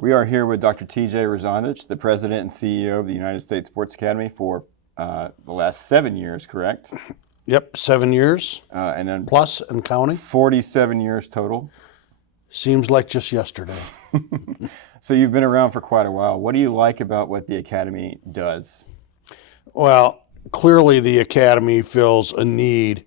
We are here with Dr. T.J. Rosandich, the President and CEO of the United States Sports Academy for the last 7 years, correct? Yep, 7 years And then plus and counting. 47 years total. Seems like just yesterday. So you've been around for quite a while. What do you like about what the Academy does? Well, clearly the Academy fills a need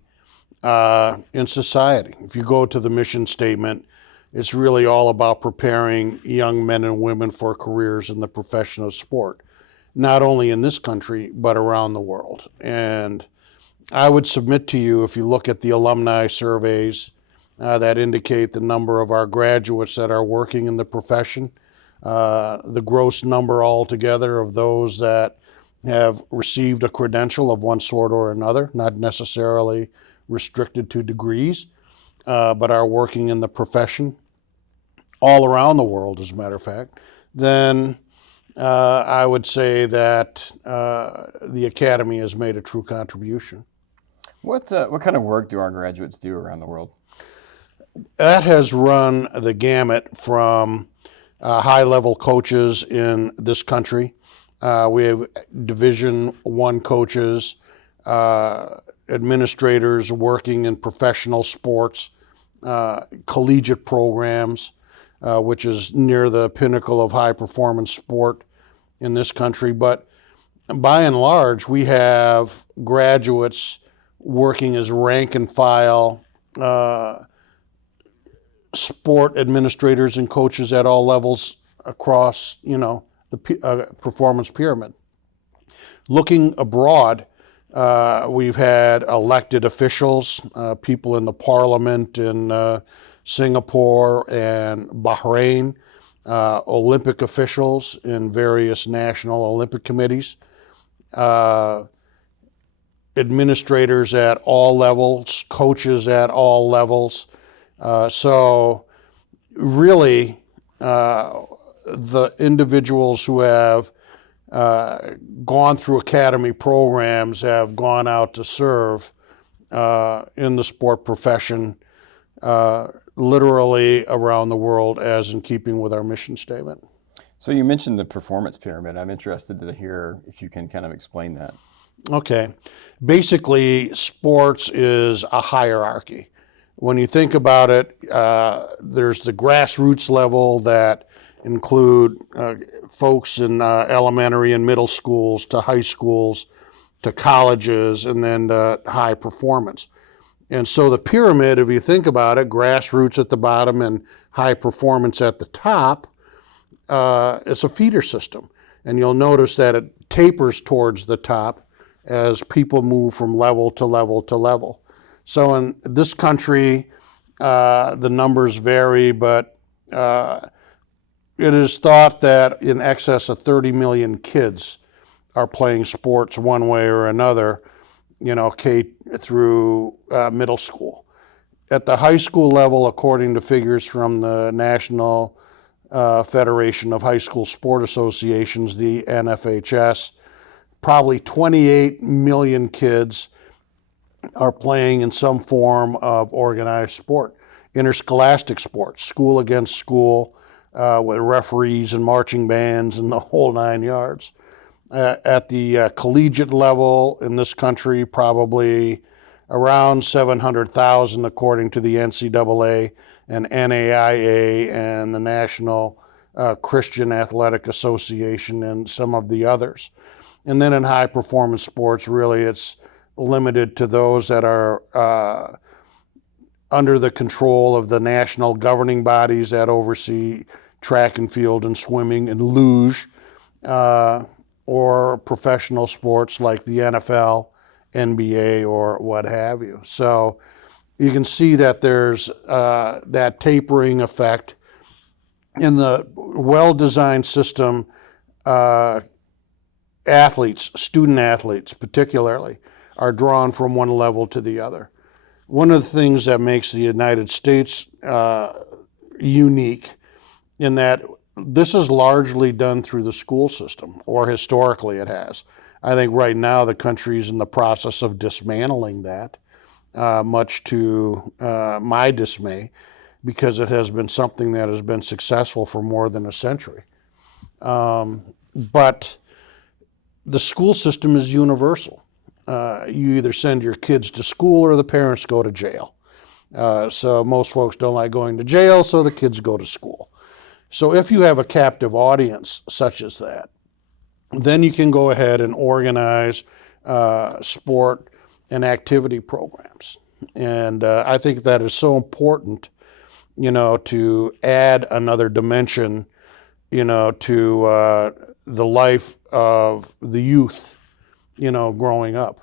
in society. If you go to the mission statement, it's really all about preparing young men and women for careers in the profession of sport, not only in this country, but around the world. And I would submit to you, if you look at the alumni surveys that indicate the number of our graduates that are working in the profession, the gross number altogether of those that have received a credential of one sort or another, not necessarily restricted to degrees, but are working in the profession all around the world, as a matter of fact, then I would say that the Academy has made a true contribution. What kind of work do our graduates do around the world? That has run the gamut from high-level coaches in this country. We have Division I coaches, administrators working in professional sports, collegiate programs, which is near the pinnacle of high-performance sport in this country. But by and large, we have graduates working as rank and file sport administrators and coaches at all levels across, the performance pyramid. Looking abroad, we've had elected officials, people in the parliament in Singapore and Bahrain, Olympic officials in various national Olympic committees, administrators at all levels, coaches at all levels. So really, the individuals who have gone through academy programs have gone out to serve in the sport profession literally around the world, as in keeping with our mission statement. So you mentioned the performance pyramid. I'm interested to hear if you can kind of explain that. Okay. Basically, sports is a hierarchy. When you think about it, there's the grassroots level that include folks in elementary and middle schools to high schools to colleges and then to high performance. And so the pyramid, if you think about it, grassroots at the bottom and high performance at the top, it's a feeder system. And you'll notice that it tapers towards the top as people move from level to level to level. So in this country, the numbers vary, but it is thought that in excess of 30 million kids are playing sports one way or another, K through middle school. At the high school level, according to figures from the National Federation of High School Sport Associations, the NFHS, probably 28 million kids are playing in some form of organized sport, interscholastic sports, school against school, with referees and marching bands and the whole 9 yards. At the collegiate level in this country, probably around 700,000 according to the NCAA and NAIA and the National Christian Athletic Association and some of the others. And then in high performance sports, really it's limited to those that are under the control of the national governing bodies that oversee track and field and swimming and luge, or professional sports like the NFL, NBA, or what have you. So you can see that there's that tapering effect. In the well-designed system, student athletes particularly, are drawn from one level to the other. One of the things that makes the United States unique in that this is largely done through the school system, or historically it has. I think right now the country's in the process of dismantling that, much to my dismay. because it has been something that has been successful for more than a century. But the school system is universal. You either send your kids to school or the parents go to jail. So most folks don't like going to jail, so the kids go to school. So if you have a captive audience such as that, then you can go ahead and organize sport and activity programs. And I think that is so important, to add another dimension, to the life of the youth, growing up.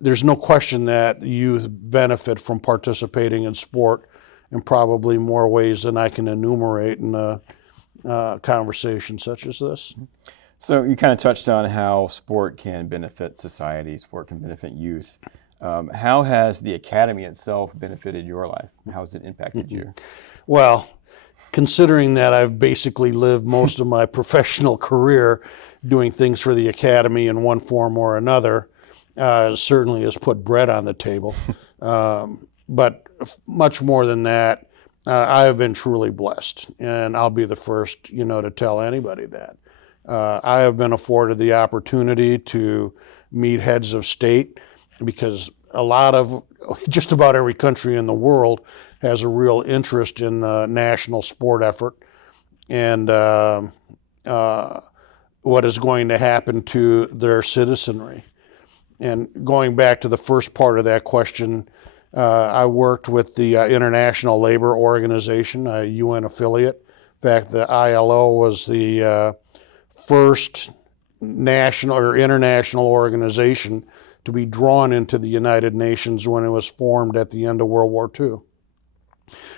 There's no question that youth benefit from participating in sport in probably more ways than I can enumerate in a conversation such as this. So you kind of touched on how sport can benefit society, sport can benefit youth. How has the academy itself benefited your life? How has it impacted you? Well, considering that I've basically lived most of my professional career doing things for the academy in one form or another, certainly has put bread on the table. But much more than that, I have been truly blessed, and I'll be the first, to tell anybody that. I have been afforded the opportunity to meet heads of state, because just about every country in the world has a real interest in the national sport effort and what is going to happen to their citizenry. And going back to the first part of that question, I worked with the International Labor Organization, a UN affiliate. In fact, the ILO was the first national or international organization to be drawn into the United Nations when it was formed at the end of World War II.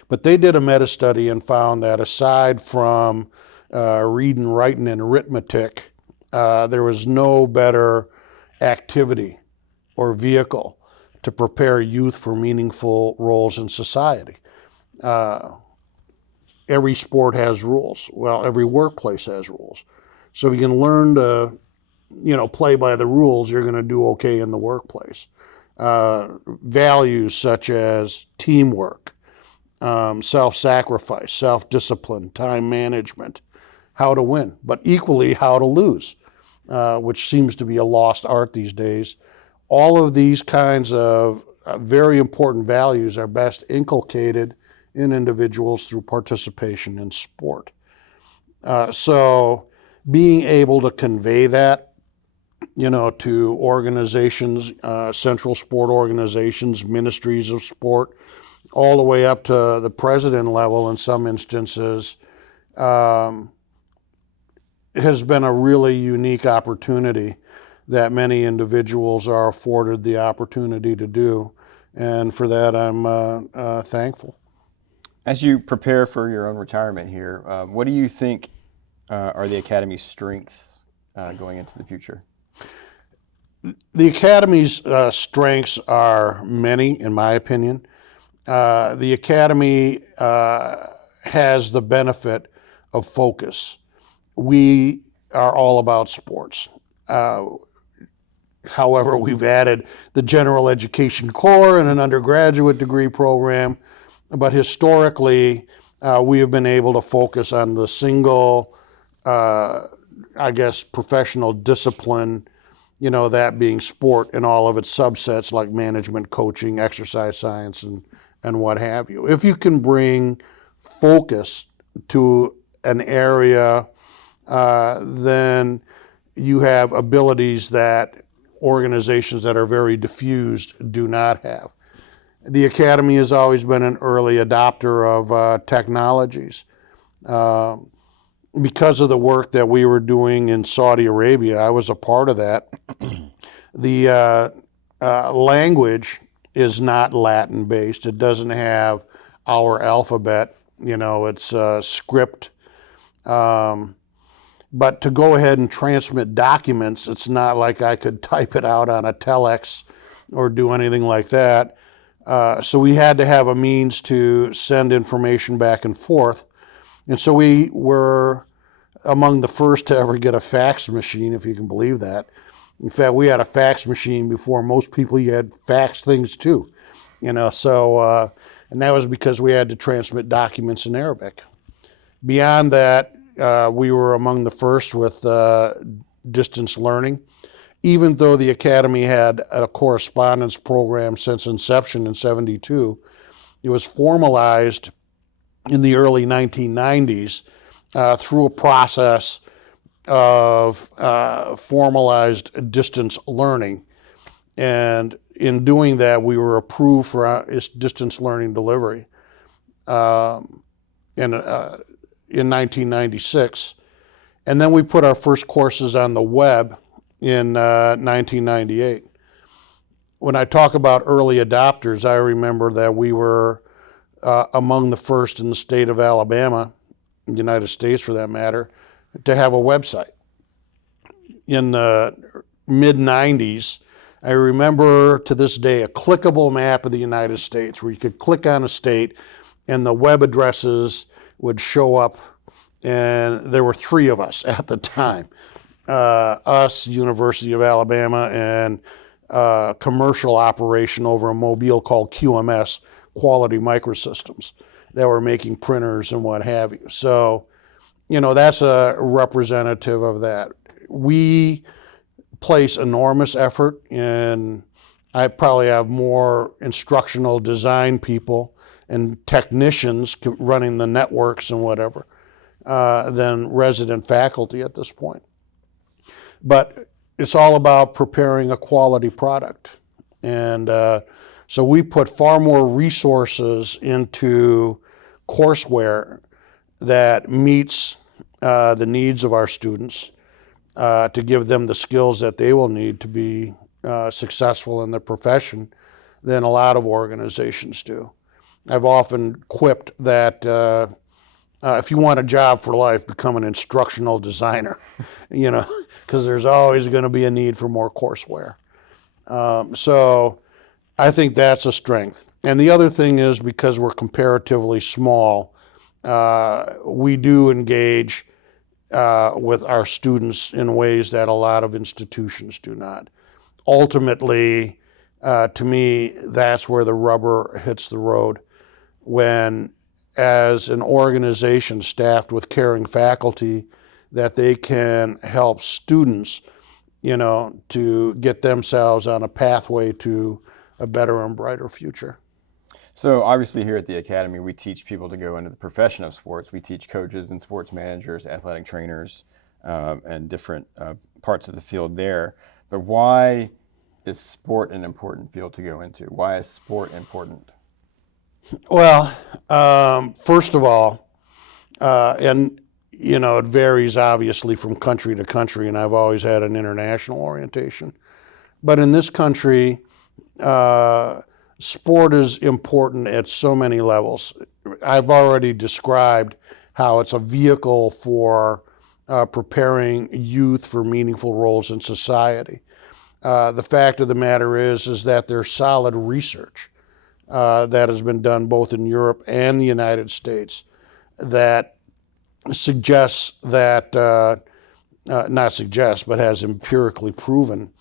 But they did a meta-study and found that aside from reading, writing, and arithmetic, there was no better activity or vehicle to prepare youth for meaningful roles in society. Every sport has rules. Well, every workplace has rules. So if you can learn to, play by the rules, you're going to do okay in the workplace. Values such as teamwork, self-sacrifice, self-discipline, time management, how to win, but equally how to lose, which seems to be a lost art these days. All of these kinds of very important values are best inculcated in individuals through participation in sport. So being able to convey that, to organizations, central sport organizations, ministries of sport, all the way up to the president level in some instances, has been a really unique opportunity that many individuals are afforded the opportunity to do. And for that, I'm thankful. As you prepare for your own retirement here, what do you think are the Academy's strengths going into the future? The Academy's strengths are many, in my opinion. The Academy has the benefit of focus. We are all about sports. However, we've added the general education core and an undergraduate degree program, but historically, we have been able to focus on the single, professional discipline, that being sport and all of its subsets like management, coaching, exercise science, and what have you. If you can bring focus to an area, then you have abilities that organizations that are very diffused do not have. The Academy has always been an early adopter of technologies. Because of the work that we were doing in Saudi Arabia, I was a part of that. The language is not Latin-based. It doesn't have our alphabet. It's script. But to go ahead and transmit documents, it's not like I could type it out on a telex or do anything like that. So we had to have a means to send information back and forth. And so we were among the first to ever get a fax machine, if you can believe that. In fact, we had a fax machine before most people yet faxed things too. And that was because we had to transmit documents in Arabic. Beyond that, we were among the first with distance learning. Even though the Academy had a correspondence program since inception in '72, it was formalized in the early 1990s through a process of formalized distance learning. And in doing that, we were approved for distance learning delivery in 1996. And then we put our first courses on the web in 1998. When I talk about early adopters, I remember that we were among the first in the state of Alabama, the United States for that matter, to have a website. In the mid-90s, I remember to this day a clickable map of the United States where you could click on a state and the web addresses would show up, and there were 3 of us at the time. Us, University of Alabama, and a commercial operation over in Mobile called QMS, Quality Microsystems, that were making printers and what have you. So, that's a representative of that. We place enormous effort in, I probably have more instructional design people and technicians running the networks and whatever than resident faculty at this point. But it's all about preparing a quality product. And so we put far more resources into courseware that meets the needs of our students to give them the skills that they will need to be successful in their profession than a lot of organizations do. I've often quipped that if you want a job for life, become an instructional designer, because there's always going to be a need for more courseware. So I think that's a strength. And the other thing is, because we're comparatively small, we do engage with our students in ways that a lot of institutions do not. Ultimately, to me, that's where the rubber hits the road. When, as an organization staffed with caring faculty, that they can help students, to get themselves on a pathway to a better and brighter future. So obviously here at the Academy, we teach people to go into the profession of sports. We teach coaches and sports managers, athletic trainers, and different parts of the field there. But why is sport an important field to go into? Why is sport important? Well, first of all, and it varies obviously from country to country, and I've always had an international orientation. But in this country, sport is important at so many levels. I've already described how it's a vehicle for preparing youth for meaningful roles in society. The fact of the matter is that there's solid research that has been done both in Europe and the United States that suggests that, not suggests, but has empirically proven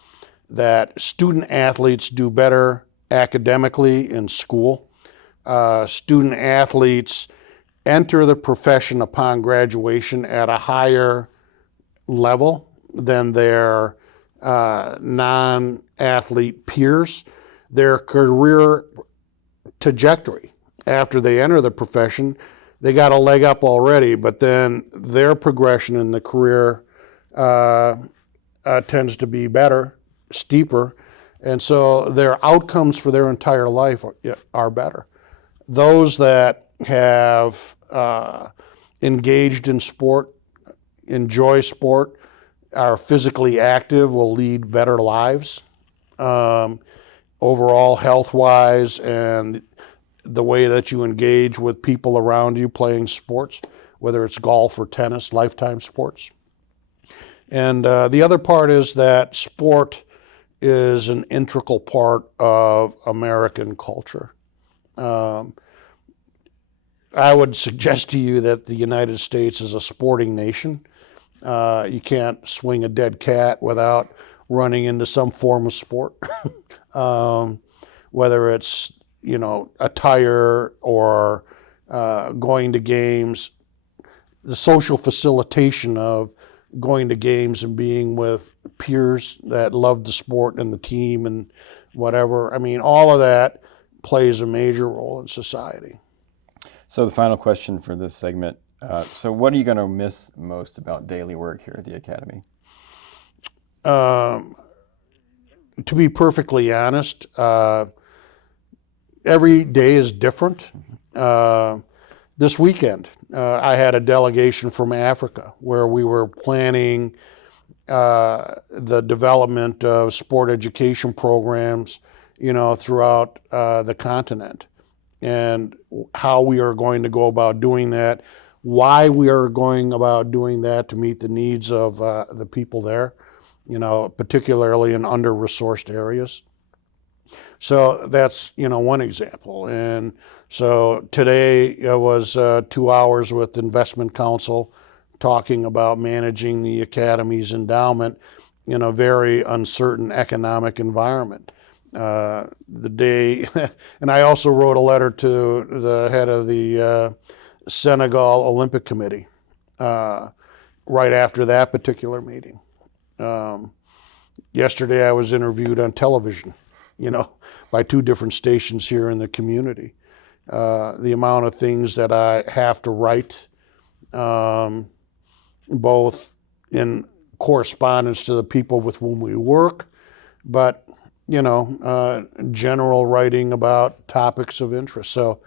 that student athletes do better academically in school. Student athletes enter the profession upon graduation at a higher level than their non-athlete peers. Their career trajectory after they enter the profession, they got a leg up already, but then their progression in the career tends to be better, steeper, and so their outcomes for their entire life are better. Those that have engaged in sport, enjoy sport, are physically active, will lead better lives, overall health-wise, and the way that you engage with people around you playing sports, whether it's golf or tennis, lifetime sports. And the other part is that sport is an integral part of American culture. I would suggest to you that the United States is a sporting nation. You can't swing a dead cat without running into some form of sport, whether it's attire or going to games, the social facilitation of going to games and being with peers that love the sport and the team and whatever. I mean, all of that plays a major role in society. So the final question for this segment. So what are you going to miss most about daily work here at the Academy? To be perfectly honest, every day is different. This weekend, I had a delegation from Africa where we were planning the development of sport education programs, throughout the continent, and how we are going to go about doing that, why we are going about doing that to meet the needs of the people there, particularly in under-resourced areas. So that's, one example. And so today it was 2 hours with Investment Council talking about managing the Academy's endowment in a very uncertain economic environment. The day, and I also wrote a letter to the head of the Senegal Olympic Committee right after that particular meeting. Yesterday I was interviewed on television, by 2 different stations here in the community. The amount of things that I have to write, both in correspondence to the people with whom we work, but general writing about topics of interest. So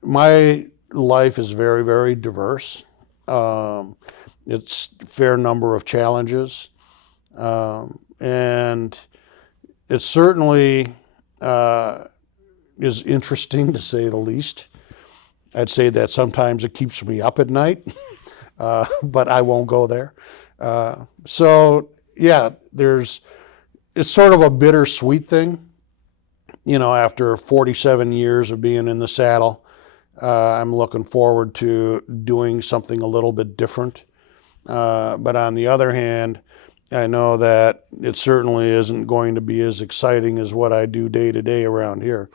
my life is very, very diverse. It's a fair number of challenges. And it certainly is interesting, to say the least. I'd say that sometimes it keeps me up at night, but I won't go there. So yeah, it's sort of a bittersweet thing. After 47 years of being in the saddle, I'm looking forward to doing something a little bit different. But on the other hand, I know that it certainly isn't going to be as exciting as what I do day to day around here.